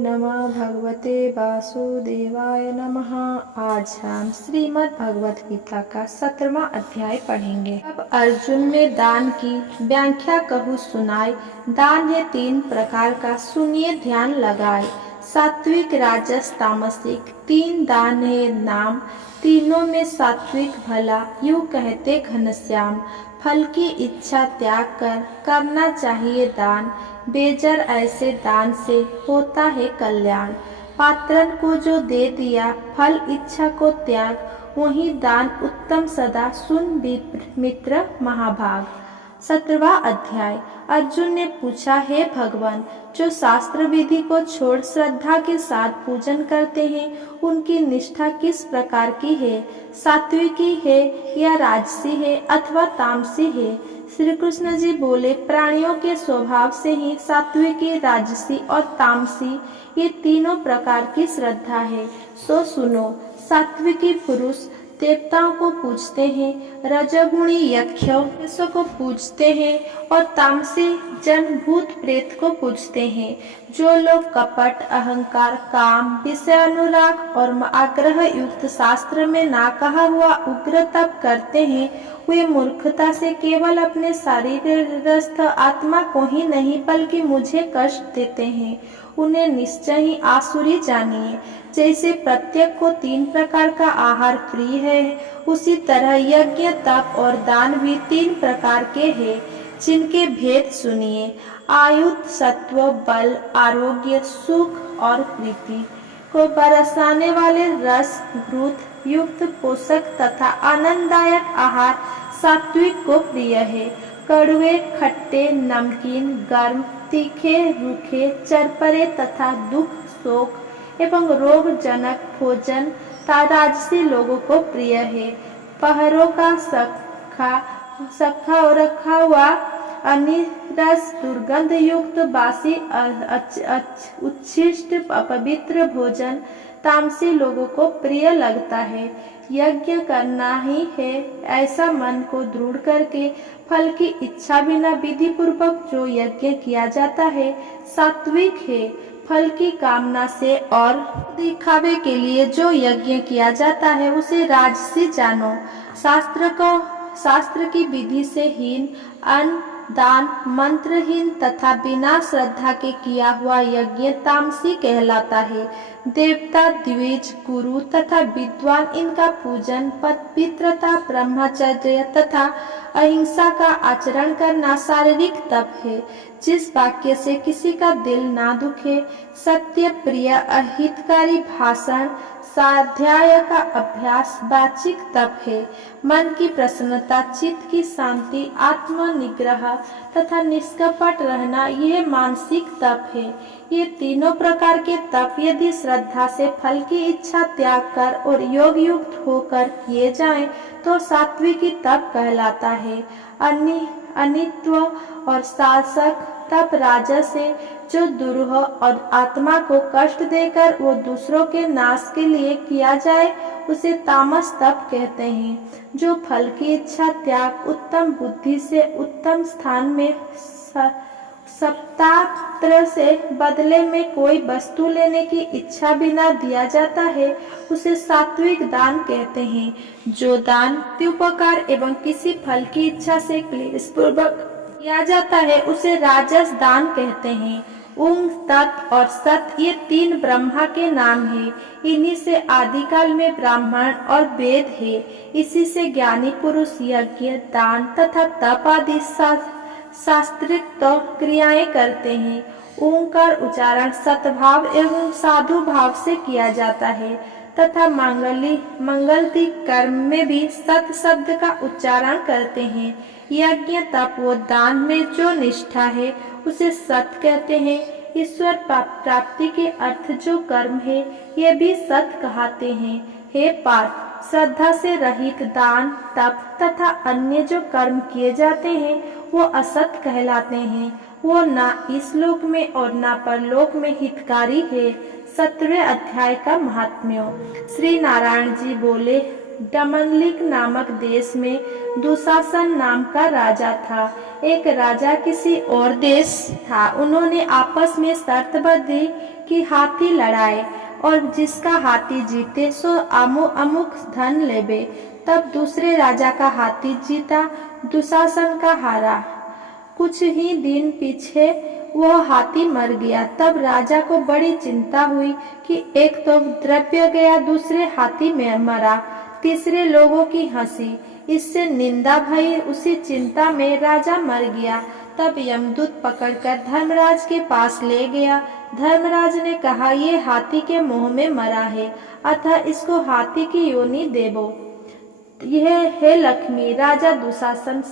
नमः भगवते वासुदेवाय नमः। आज हम श्रीमद् भगवत गीता का 17वां अध्याय पढ़ेंगे। अब अर्जुन ने दान की व्याख्या कहूँ सुनाई। दान है 3 प्रकार का, सुनिए ध्यान लगाए। सात्विक, राजस, तामसिक 3 दान है नाम। तीनों में सात्विक भला, यूँ कहते घनश्याम। फल की इच्छा त्याग कर करना चाहिए दान। बेजर ऐसे दान से होता है कल्याण। पात्रन को जो दे दिया फल इच्छा को त्याग, वही दान उत्तम सदा सुन मित्र महाभाग। 17वां अध्याय। अर्जुन ने पूछा, हे भगवान, जो शास्त्र विधि को छोड़ श्रद्धा के साथ पूजन करते हैं, उनकी निष्ठा किस प्रकार की है? सात्विकी है या राजसी है अथवा तामसी है? श्री कृष्ण जी बोले, प्राणियों के स्वभाव से ही सात्विकी, राजसी और तामसी ये तीनों प्रकार की श्रद्धा है। सो सुनो। सात्विकी पुरुष देवताओं को पूजते हैं, रजोगुणी यक्षों को पूजते हैं और तामसी जन भूत प्रेत को पूजते हैं। जो लोग कपट, अहंकार, काम, विषय अनुराग और आग्रह युक्त शास्त्र में ना कहा हुआ उग्र तप करते हैं, वे मूर्खता से केवल अपने शारीरस्थ आत्मा को ही नहीं बल्कि मुझे कष्ट देते हैं। उन्हें निश्चय ही आसुरी जानिए। जैसे प्रत्येक को 3 प्रकार का आहार प्रिय है, उसी तरह यज्ञ, तप और दान भी 3 प्रकार के हैं, जिनके भेद सुनिए। आयुध, सत्व, बल, आरोग्य, सुख और प्रीति को बरसाने वाले रस, घृत युक्त पोषक तथा आनंददायक आहार सात्विक को प्रिय है। कड़वे, खट्टे, नमकीन, गर्म, तीखे, रूखे, चरपरे तथा दुख, शोक एवं रोगजनक भोजन राजसी लोगों को प्रिय है। पहरों का सखा और रखा हुआ अनिरस, दुर्गंध युक्त बासी उच्छिष्ट अपवित्र भोजन तामसी लोगों को प्रिय लगता है। यज्ञ करना ही है ऐसा मन को दृढ़ करके फल की इच्छा बिना विधि पूर्वक जो यज्ञ किया जाता है सात्विक है। फल की कामना से और दिखावे के लिए जो यज्ञ किया जाता है उसे राजसी जानो। शास्त्र की विधि से हीन, अन्न दान, मंत्रहीन तथा बिना श्रद्धा के किया हुआ यज्ञ तामसी कहलाता है। देवता, द्विज, गुरु तथा विद्वान इनका पूजन, पवित्रता, ब्रह्मचर्य तथा अहिंसा का आचरण करना शारीरिक तप है। जिस वाक्य से किसी का दिल ना दुखे, सत्य, प्रिय, अहितकारी भाषण, स्वाध्याय का अभ्यास वाचिक तप है। मन की प्रसन्नता, चित्त की शांति, आत्म निग्रह तथा निष्कपट रहना यह मानसिक तप है। ये तीनों प्रकार के तप यदि श्रद्धा से फल की इच्छा त्याग कर और योग युक्त होकर किए जाएं, तो सात्विकी तप कहलाता है। अनित्व और शासक तप राजस है, जो दुरूह और आत्मा को कष्ट देकर वो दूसरों के नाश के लिए किया जाए उसे तामस तप कहते हैं। जो फल की इच्छा त्याग उत्तम बुद्धि से उत्तम स्थान में सप्तात्र से बदले में कोई वस्तु लेने की इच्छा बिना दिया जाता है उसे सात्विक दान कहते हैं। जो दान उपकार एवं किसी फल की इच्छा से क्लेशपूर्वक किया जाता है उसे राजस दान कहते हैं। उंग, तत् और सत ये 3 ब्रह्मा के नाम हैं। इन्हीं से आदिकाल में ब्राह्मण और वेद है। इसी से ज्ञानी पुरुष यज्ञ, दान तथा तप आदि शास्त्रिक क्रियाएं करते हैं। ओंकार उच्चारण सद्भाव एवं साधु भाव से किया जाता है तथा मंगलती कर्म में भी सत शब्द का उच्चारण करते हैं। यज्ञ, तप व दान में जो निष्ठा है उसे सत कहते हैं। ईश्वर प्राप्ति के अर्थ जो कर्म है ये भी सत कहते हैं। हे पार्थ, श्रद्धा से रहित दान, तप तथा अन्य जो कर्म किए जाते हैं वो असत कहलाते हैं। वो ना इस लोक में और ना परलोक में हितकारी है। 17वें अध्याय का महात्म्य। श्री नारायण जी बोले, डमनलिक नामक देश में दुशासन नाम का राजा था। एक राजा किसी और देश था। उन्होंने आपस में शर्त बंधी कि हाथी लड़ाए और जिसका हाथी जीते सो अमुक धन लेबे। तब दूसरे राजा का हाथी जीता, दुशासन का हारा। कुछ ही दिन पीछे वह हाथी मर गया। तब राजा को बड़ी चिंता हुई कि एक तो द्रव्य गया, दूसरे हाथी में मरा, तीसरे लोगों की हंसी, इससे निंदा भई। उसी चिंता में राजा मर गया। तब यमदूत पकड़कर धर्मराज के पास ले गया। धर्मराज ने कहा, ये हाथी के मुंह में मरा है, अतः इसको हाथी की योनि देवो। यह है लक्ष्मी। राजा दुशासन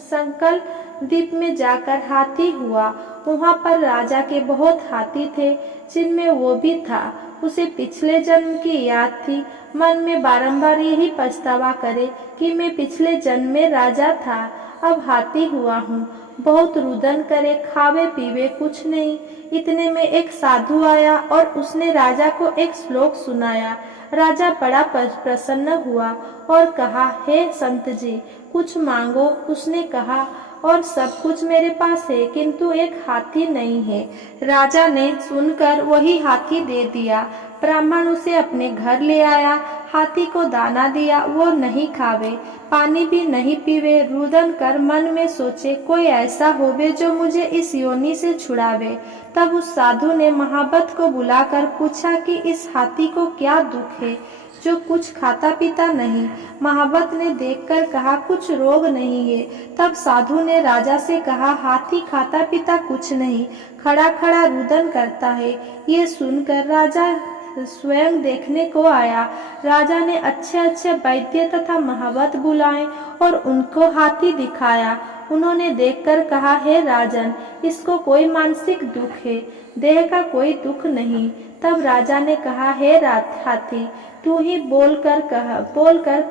संकल द्वीप में जाकर हाथी हुआ। वहाँ पर राजा के बहुत हाथी थे, जिनमें वो भी था। उसे पिछले जन्म की याद थी। मन में बारंबार यही पछतावा करे कि मैं पिछले जन्म में राजा था, अब हाथी हुआ हूँ। बहुत रुदन करे, खावे पीवे कुछ नहीं। इतने में एक साधु आया और उसने राजा को एक श्लोक सुनाया। राजा बड़ा प्रसन्न हुआ और कहा, हे संत जी, कुछ मांगो। उसने कहा, और सब कुछ मेरे पास है, किंतु एक हाथी नहीं है। राजा ने सुनकर वही हाथी दे दिया। ब्राह्मण उसे अपने घर ले आया, हाथी को दाना दिया, वो नहीं खावे, पानी भी नहीं पीवे। रुदन कर मन में सोचे, कोई ऐसा होवे जो मुझे इस योनि से छुड़ावे। तब उस साधु ने महाबत को बुलाकर पूछा कि इस हाथी को क्या दुख है जो कुछ खाता पीता नहीं। महाबत ने देखकर कहा, कुछ रोग नहीं है। तब साधु ने राजा से कहा, हाथी खाता पीता कुछ नहीं, खड़ा खड़ा रुदन करता है। ये सुनकर राजा स्वयं देखने को आया। राजा ने अच्छे अच्छे वैद्य तथा महाबत बुलाए और उनको हाथी दिखाया। उन्होंने देखकर कहा, हे राजन, इसको कोई मानसिक दुख है, देह का कोई दुख नहीं। तब राजा ने कहा, हे हाथी, तू ही बोल कर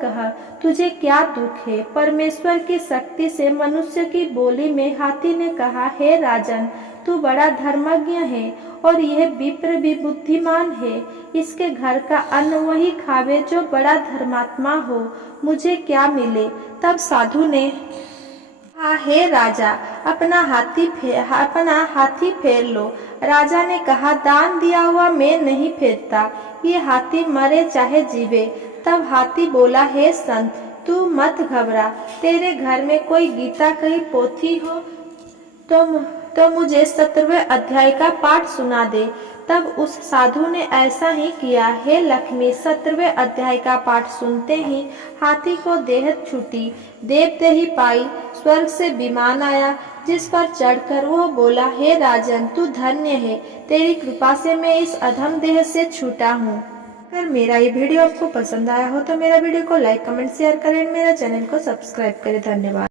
कह, तुझे क्या दुख है। परमेश्वर की शक्ति से मनुष्य की बोली में हाथी ने कहा, हे राजन, तू बड़ा धर्मज्ञ है और यह विप्र भी बुद्धिमान है। इसके घर का अन्न वही खावे जो बड़ा धर्मात्मा हो, मुझे क्या मिले। तब साधु ने कहा, हे राजा, अपना हाथी फेर लो। राजा ने कहा, दान दिया हुआ मैं नहीं फेरता, ये हाथी मरे चाहे जीवे। तब हाथी बोला, हे संत, तू मत घबरा, तेरे घर में कोई गीता की पोथी हो तो मुझे 17वें अध्याय का पाठ सुना दे। तब उस साधु ने ऐसा ही किया। हे लक्ष्मी, 17वें अध्याय का पाठ सुनते ही हाथी को देह छूटी, देवदेही पाई, स्वर्ग से विमान आया, जिस पर चढ़कर वो बोला, हे राजन, तू धन्य है, तेरी कृपा से मैं इस अधम देह से छूटा हूँ। अगर मेरा ये वीडियो आपको पसंद आया हो तो मेरा वीडियो को लाइक, कमेंट, शेयर करें, मेरा चैनल को सब्सक्राइब करें। धन्यवाद।